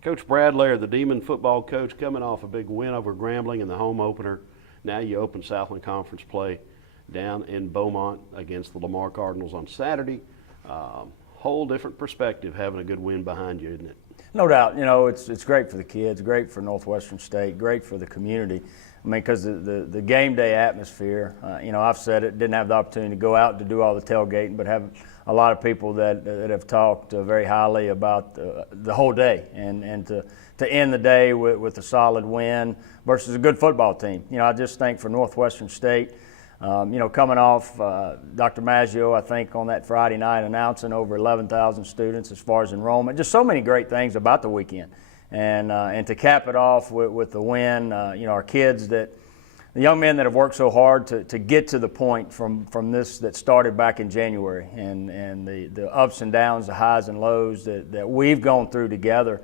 Coach Brad Laird, the Demon football coach, coming off a big win over Grambling in the home opener. Now you open Southland Conference play down in Beaumont against the Lamar Cardinals on Saturday. Whole different perspective having a good win behind you, isn't it? No doubt. You know, it's great for the kids, great for Northwestern State, great for the community. I mean, because the game day atmosphere, you know, I've said it, didn't have the opportunity to go out to do all the tailgating, but have a lot of people that have talked very highly about the whole day, and to end the day with a solid win versus a good football team. You know, I just think for Northwestern State, you know, coming off Dr. Maggio, I think on that Friday night announcing over 11,000 students as far as enrollment, just so many great things about the weekend. And to cap it off with the win, you know, our kids the young men that have worked so hard to get to the point from this that started back in January, and the ups and downs, the highs and lows that we've gone through together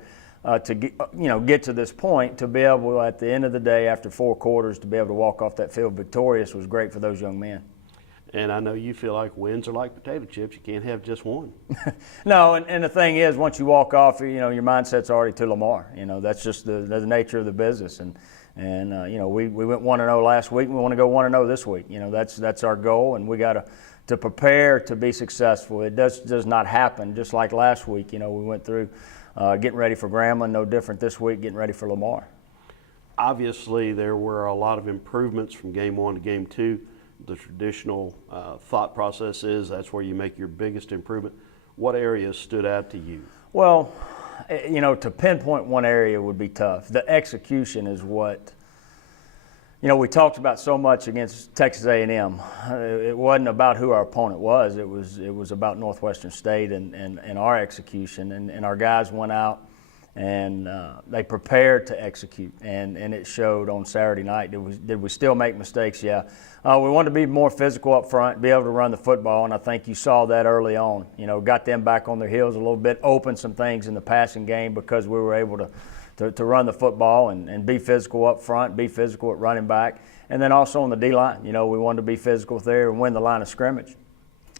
to get to this point, to be able at the end of the day after 4 quarters to be able to walk off that field victorious was great for those young men. And I know you feel like wins are like potato chips. You can't have just one. No, and the thing is, once you walk off, you know, your mindset's already to Lamar. You know, that's just the nature of the business. And you know, we went 1-0 last week, and we want to go 1-0 this week. You know, that's our goal, and we got to prepare to be successful. It does not happen just like last week. You know, we went through getting ready for Grambling, no different this week, getting ready for Lamar. Obviously, there were a lot of improvements from game 1 to game 2. The traditional thought process is that's where you make your biggest improvement. What areas stood out to you? Well, you know, to pinpoint one area would be tough. The execution is what, you know, we talked about so much against Texas A&M. It wasn't about who our opponent was. It was about Northwestern State and our execution. And our guys went out and they prepared to execute, and it showed on Saturday night. Did we still make mistakes? Yeah. We wanted to be more physical up front, be able to run the football, and I think you saw that early on. You know, got them back on their heels a little bit, opened some things in the passing game because we were able to run the football and be physical up front, be physical at running back, and then also on the D-line. You know, we wanted to be physical there and win the line of scrimmage,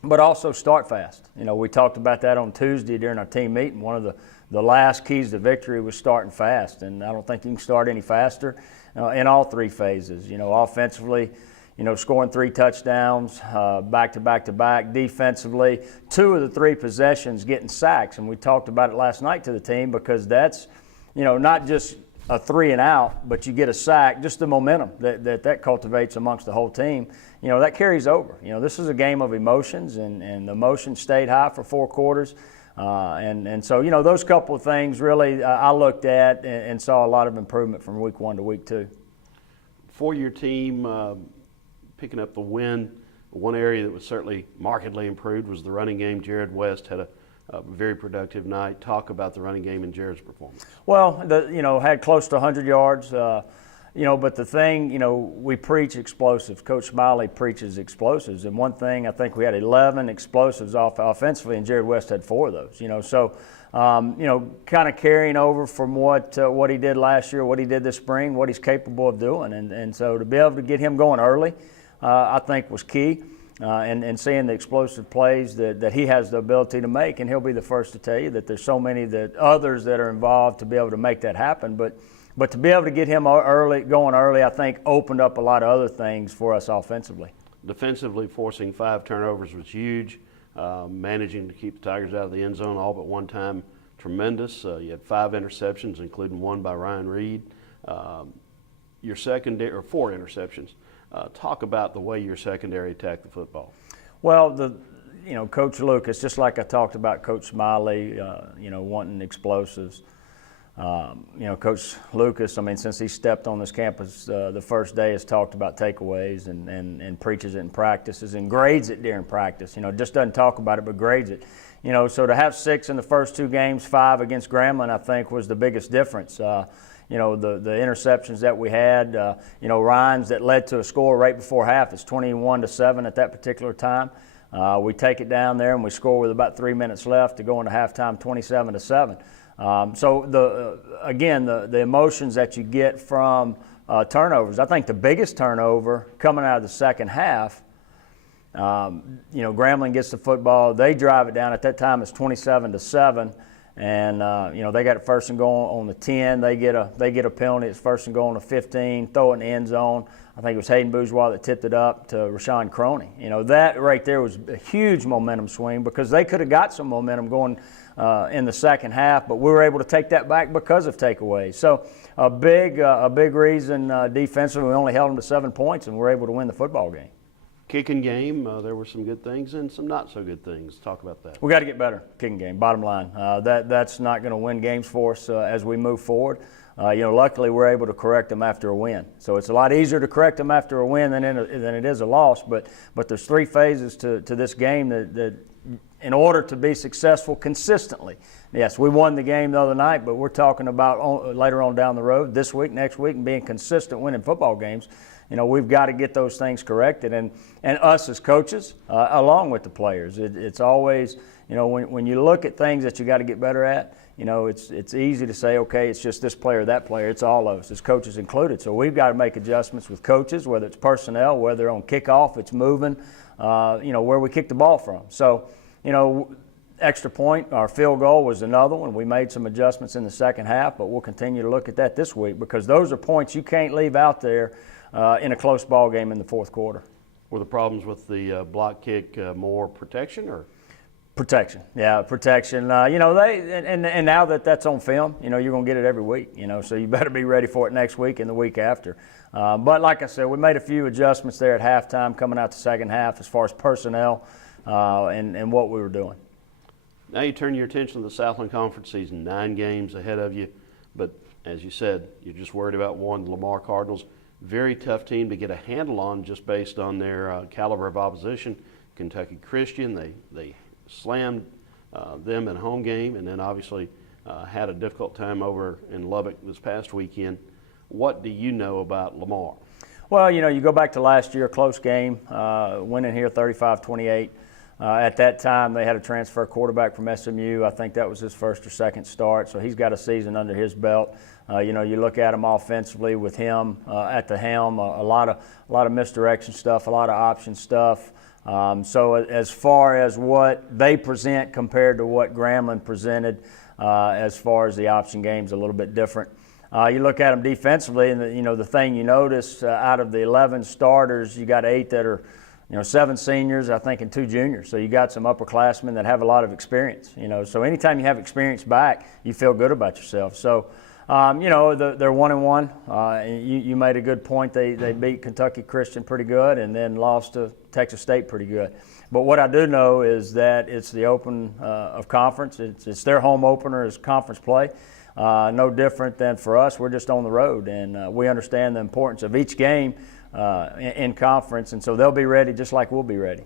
but also start fast. You know, we talked about that on Tuesday during our team meeting. One of the last keys to victory was starting fast, and I don't think you can start any faster in all 3 phases. You know, offensively, you know, scoring 3 touchdowns back to back to back. Defensively, 2 of the 3 possessions getting sacks, and we talked about it last night to the team because that's, you know, not just a 3 and out, but you get a sack, just the momentum that cultivates amongst the whole team. You know, that carries over. You know, this is a game of emotions, and the emotions stayed high for 4 quarters. And so, you know, those couple of things really I looked at and saw a lot of improvement from week 1 to week 2. For your team, picking up the win, one area that was certainly markedly improved was the running game. Jared West had a very productive night. Talk about the running game and Jared's performance. Well, you know, had close to 100 yards. You know, but the thing, you know, we preach explosives. Coach Smiley preaches explosives. And one thing, I think we had 11 explosives offensively, and Jared West had 4 of those. You know, so, you know, kind of carrying over from what he did last year, what he did this spring, what he's capable of doing. And so to be able to get him going early, I think was key. And seeing the explosive plays that he has the ability to make. And he'll be the first to tell you that there's so many others that are involved to be able to make that happen. But to be able to get him going early, I think opened up a lot of other things for us offensively. Defensively, forcing 5 turnovers was huge. Managing to keep the Tigers out of the end zone all but one time, tremendous. You had 5 interceptions, including 1 by Ryan Reed. Your secondary, or 4 interceptions. Talk about the way your secondary attacked the football. Well, you know, Coach Lucas, just like I talked about Coach Smiley, you know, wanting explosives. You know, Coach Lucas, I mean, since he stepped on this campus the first day, has talked about takeaways and preaches it in practices and grades it during practice. You know, just doesn't talk about it, but grades it. You know, so to have 6 in the first 2 games, 5 against Grambling, I think was the biggest difference. You know, the interceptions that we had, you know, Ryan's that led to a score right before half. It's 21-7 at that particular time. We take it down there and we score with about 3 minutes left to go into halftime, 27-7. So again, the emotions that you get from turnovers. I think the biggest turnover coming out of the second half, you know, Grambling gets the football, they drive it down. At that time, it's 27-7, And they got it first and goal on the 10. They get a penalty. It's first and goal on the 15. Throw it in the end zone. I think it was Hayden Bourgeois that tipped it up to Rashawn Croney. That right there was a huge momentum swing because they could have got some momentum going in the second half, but we were able to take that back because of takeaways. So a big reason defensively, we only held them to 7 points and we were able to win the football game. Kicking game, there were some good things and some not so good things. Talk about that. We got to get better kicking game. Bottom line, that's not going to win games for us as we move forward. Luckily we're able to correct them after a win. So it's a lot easier to correct them after a win than it is a loss. But there's 3 phases to this game that in order to be successful consistently. Yes, we won the game the other night, but we're talking about later on down the road, this week, next week, and being consistent winning football games. We've got to get those things corrected, and us as coaches, along with the players. It's always, when you look at things that you got to get better at, it's easy to say, okay, it's just this player, that player. It's all of us, as coaches included. So we've got to make adjustments with coaches, whether it's personnel, whether on kickoff, it's moving, where we kick the ball from. So, extra point, our field goal was another one. We made some adjustments in the second half, but we'll continue to look at that this week because those are points you can't leave out there in a close ball game in the fourth quarter. Were the problems with the block kick more protection or? Protection, yeah, protection. And now that's on film, you're going to get it every week, so you better be ready for it next week and the week after. But like I said, we made a few adjustments there at halftime coming out the second half as far as personnel and what we were doing. Now you turn your attention to the Southland Conference season, 9 games ahead of you, but as you said, you're just worried about one, the Lamar Cardinals. Very tough team to get a handle on just based on their caliber of opposition. Kentucky Christian, they slammed them in a home game and then obviously had a difficult time over in Lubbock this past weekend. What do you know about Lamar? Well, you go back to last year, close game, winning here 35-28. At that time, they had a transfer quarterback from SMU. I think that was his first or second start, so he's got a season under his belt. You look at him offensively with him at the helm, a lot of misdirection stuff, a lot of option stuff. So as far as what they present compared to what Grambling presented, as far as the option game's a little bit different. You look at them defensively, and the thing you notice out of the 11 starters, you got 8 that are 7 seniors, I think, and 2 juniors. So you got some upperclassmen that have a lot of experience. So anytime you have experience back, you feel good about yourself. So they're 1-1. You made a good point. They beat Kentucky Christian pretty good and then lost to Texas State pretty good. But what I do know is that it's the open of conference. It's their home opener as conference play. No different than for us. We're just on the road, and we understand the importance of each game in conference, and so they'll be ready just like we'll be ready.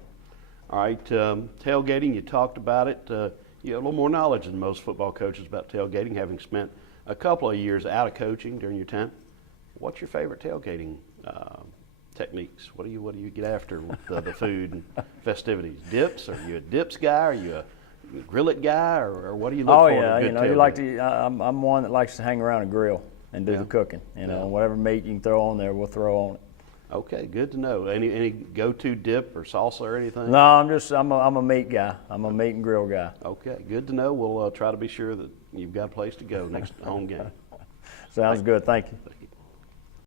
All right, tailgating, you talked about it. You have a little more knowledge than most football coaches about tailgating, having spent a couple of years out of coaching during your time. What's your favorite tailgating techniques? What do you get after with the food and festivities? Dips? Are you a dips guy? Are you a grill it guy, or what do you look for? Oh yeah, you like to. I'm one that likes to hang around and grill and do the cooking. Whatever meat you can throw on there, we'll throw on it. Okay, good to know. Any go-to dip or salsa or anything? No, I'm a meat guy. I'm a meat and grill guy. Okay, good to know. We'll try to be sure that you've got a place to go next home game. Sounds good. Thank you.